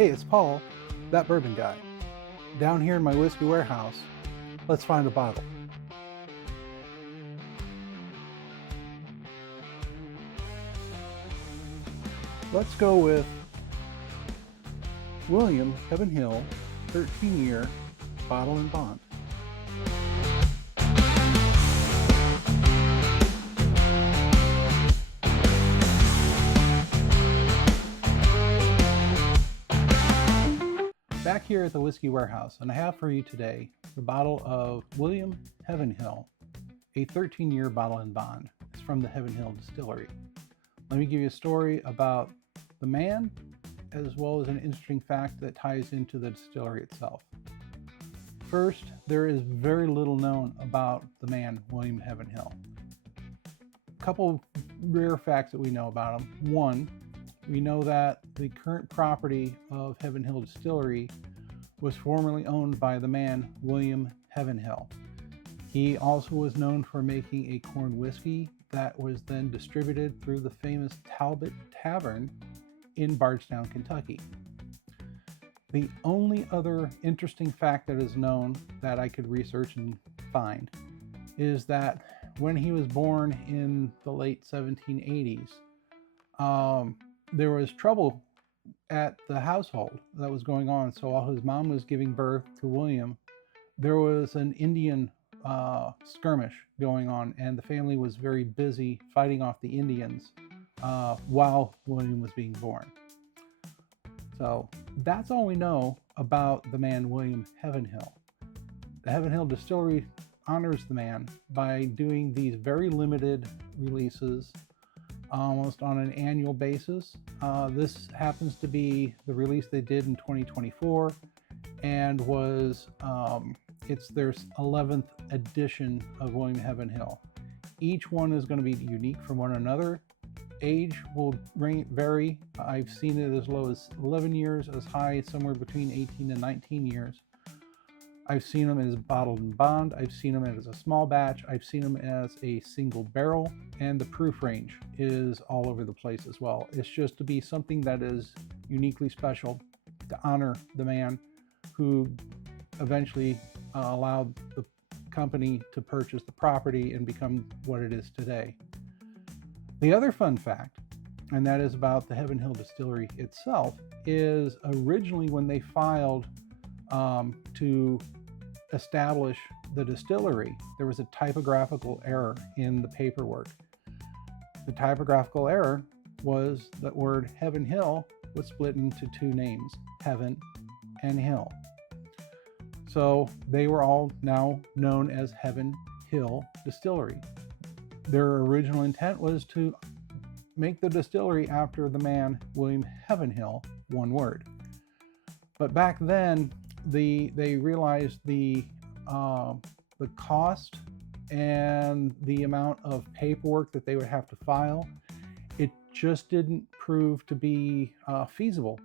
Hey, it's Paul, that bourbon guy. Down here in my whiskey warehouse, let's find a bottle. Let's go with William Heavenhill 13-year bottle and bond. Back here at the Whiskey Warehouse, and I have for you today the bottle of William Heavenhill, a 13-year bottle and bond. It's from the Heaven Hill Distillery. Let me give you a story about the man, as well as an interesting fact that ties into the distillery itself. First, there is very little known about the man, William Heavenhill. A couple rare facts that we know about him. One, we know that the current property of Heaven Hill Distillery was formerly owned by the man William Heavenhill. He also was known for making a corn whiskey that was then distributed through the famous Talbot Tavern in Bardstown, Kentucky. The only other interesting fact that is known that I could research and find is that when he was born in the late 1780s, there was trouble at the household that was going on. So while his mom was giving birth to William, there was an Indian skirmish going on, and the family was very busy fighting off the Indians while William was being born. So that's all we know about the man William Heavenhill. The Heaven Hill Distillery honors the man by doing these very limited releases almost on an annual basis. This happens to be the release they did in 2024 and was it's their 11th edition of William Heavenhill. Each one is going to be unique from one another. Age will vary. I've seen it as low as 11 years, as high somewhere between 18 and 19 years. I've seen them as bottled and bond. I've seen them as a small batch. I've seen them as a single barrel, and the proof range is all over the place as well. It's just to be something that is uniquely special to honor the man who eventually allowed the company to purchase the property and become what it is today. The other fun fact, and that is about the Heaven Hill Distillery itself, is originally when they filed to establish the distillery, there was a typographical error in the paperwork. The typographical error was that word Heaven Hill was split into two names, Heaven and Hill. So they were all now known as Heaven Hill Distillery. Their original intent was to make the distillery after the man William Heavenhill, one word. But back then, they realized the cost and the amount of paperwork that they would have to file. It just didn't prove to be feasible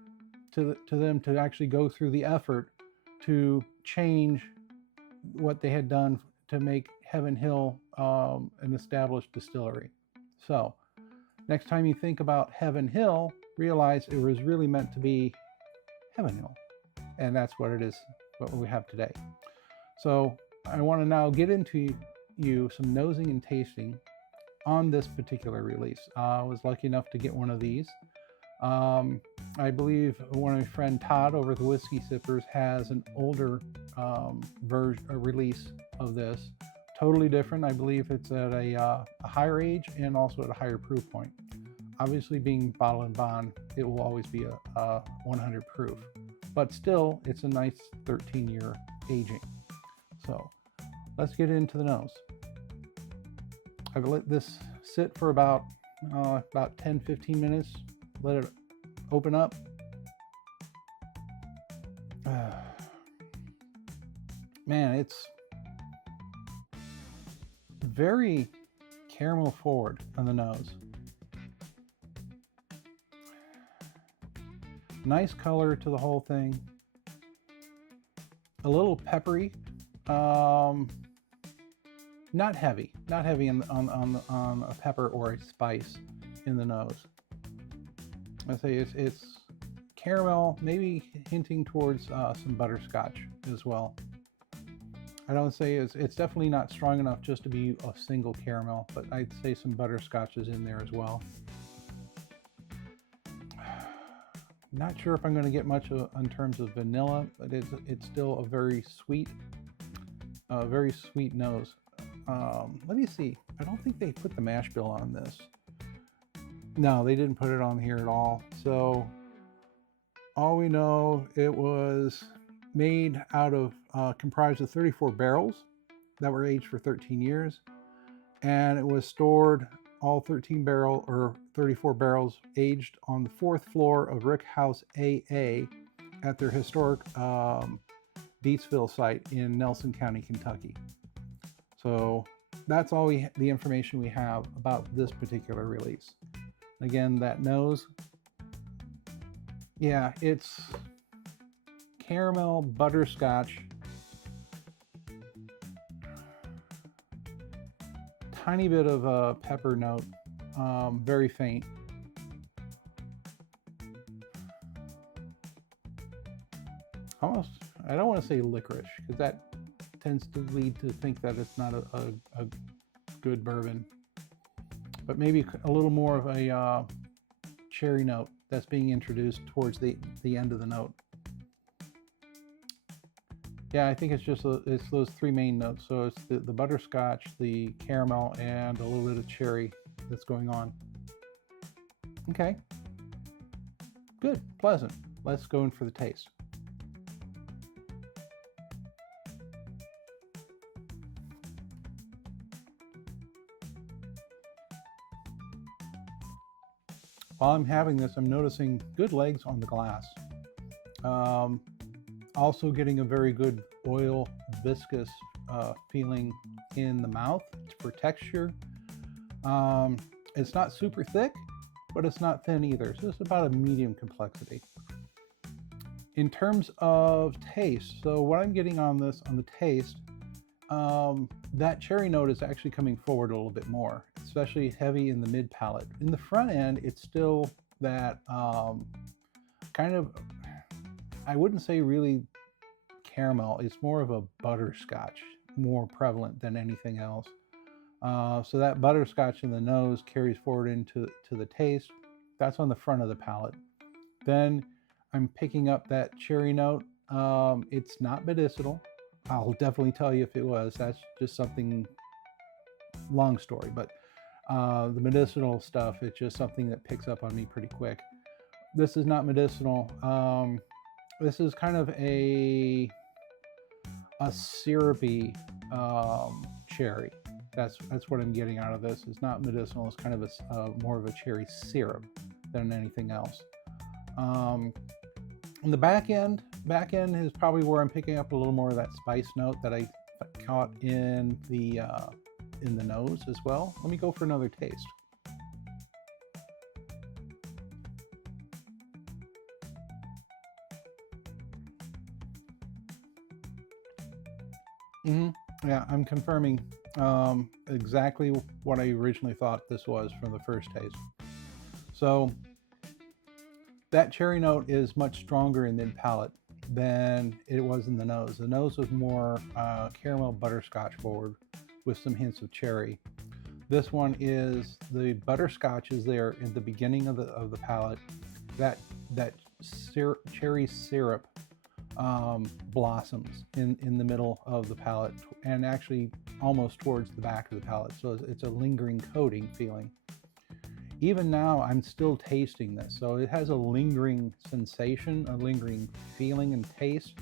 to them to actually go through the effort to change what they had done to make Heaven Hill an established distillery. So next time you think about Heaven Hill, realize it was really meant to be Heaven Hill. And that's what it is, what we have today. So I want to now get into some nosing and tasting on this particular release. I was lucky enough to get one of these. I believe one of my friend Todd over at the Whiskey Sippers has an older release of this. Totally different. I believe it's at a higher age and also at a higher proof point. Obviously, being bottle and bond, it will always be a 100 proof. But still, it's a nice 13-year aging. So let's get into the nose. I've let this sit for about 10-15 minutes. Let it open up. Man, it's very caramel forward on the nose. Nice color to the whole thing. A little peppery. Not heavy on a pepper or a spice in the nose. I say it's caramel, maybe hinting towards some butterscotch as well. I don't say it's definitely not strong enough just to be a single caramel, but I'd say some butterscotch is in there as well. Not sure if I'm going to get much in terms of vanilla, but it's still a very sweet nose. Let me see. I don't think they put the mash bill on this. No, they didn't put it on here at all. So all we know, it was made out of comprised of 34 barrels that were aged for 13 years, and it was stored, all 34 barrels aged on the 4th floor of Rick House AA at their historic Deatsville site in Nelson County, Kentucky. So that's all the information we have about this particular release. Again, that nose, yeah, it's caramel, butterscotch, tiny bit of a pepper note, very faint. Almost, I don't want to say licorice, because that tends to lead to think that it's not a good bourbon, but maybe a little more of a cherry note that's being introduced towards the end of the note. Yeah, I think it's just it's those 3 main notes. So it's the butterscotch, the caramel, and a little bit of cherry that's going on. Okay, good, pleasant. Let's go in for the taste. While I'm having this, I'm noticing good legs on the glass. Also getting a very good oil, viscous feeling in the mouth for texture. It's not super thick, but it's not thin either. So it's about a medium complexity. In terms of taste, so what I'm getting on the taste, that cherry note is actually coming forward a little bit more, especially heavy in the mid palate. In the front end, it's still that kind of, I wouldn't say really caramel, it's more of a butterscotch, more prevalent than anything else. So that butterscotch in the nose carries forward into the taste. That's on the front of the palate. Then I'm picking up that cherry note. It's not medicinal. I'll definitely tell you if it was. That's just something, long story, but the medicinal stuff, it's just something that picks up on me pretty quick. This is not medicinal. This is kind of a syrupy cherry. That's what I'm getting out of this. It's not medicinal. It's kind of more of a cherry syrup than anything else. On the back end is probably where I'm picking up a little more of that spice note that I caught in the nose as well. Let me go for another taste. Yeah, I'm confirming exactly what I originally thought this was from the first taste. So that cherry note is much stronger in mid palate than it was in the nose. The nose was more caramel butterscotch forward with some hints of cherry. This one is the butterscotch is there in the beginning of the palate. That cherry syrup blossoms in the middle of the palate and actually almost towards the back of the palate. So it's a lingering coating feeling. Even now, I'm still tasting this. So it has a lingering sensation, a lingering feeling and taste.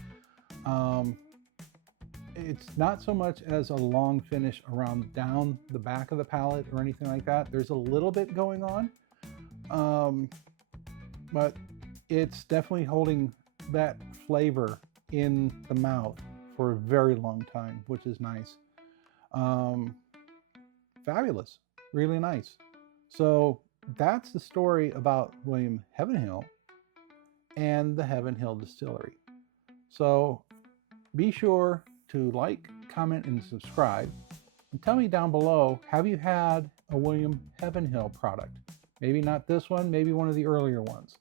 It's not so much as a long finish around down the back of the palate or anything like that. There's a little bit going on, but it's definitely holding that flavor in the mouth for a very long time, which is nice. Fabulous, really nice. So that's the story about William Heavenhill and the Heaven Hill Distillery. So be sure to like, comment, and subscribe. And tell me down below, have you had a William Heavenhill product? Maybe not this one, maybe one of the earlier ones.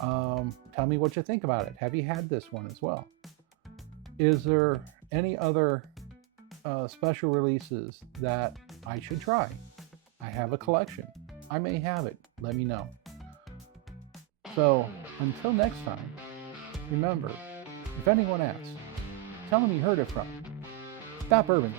Tell me what you think about it. Have you had this one as well? Is there any other special releases that I should try? I have a collection. I may have it. Let me know. So until next time, remember, if anyone asks, tell them you heard it from That Bourbon.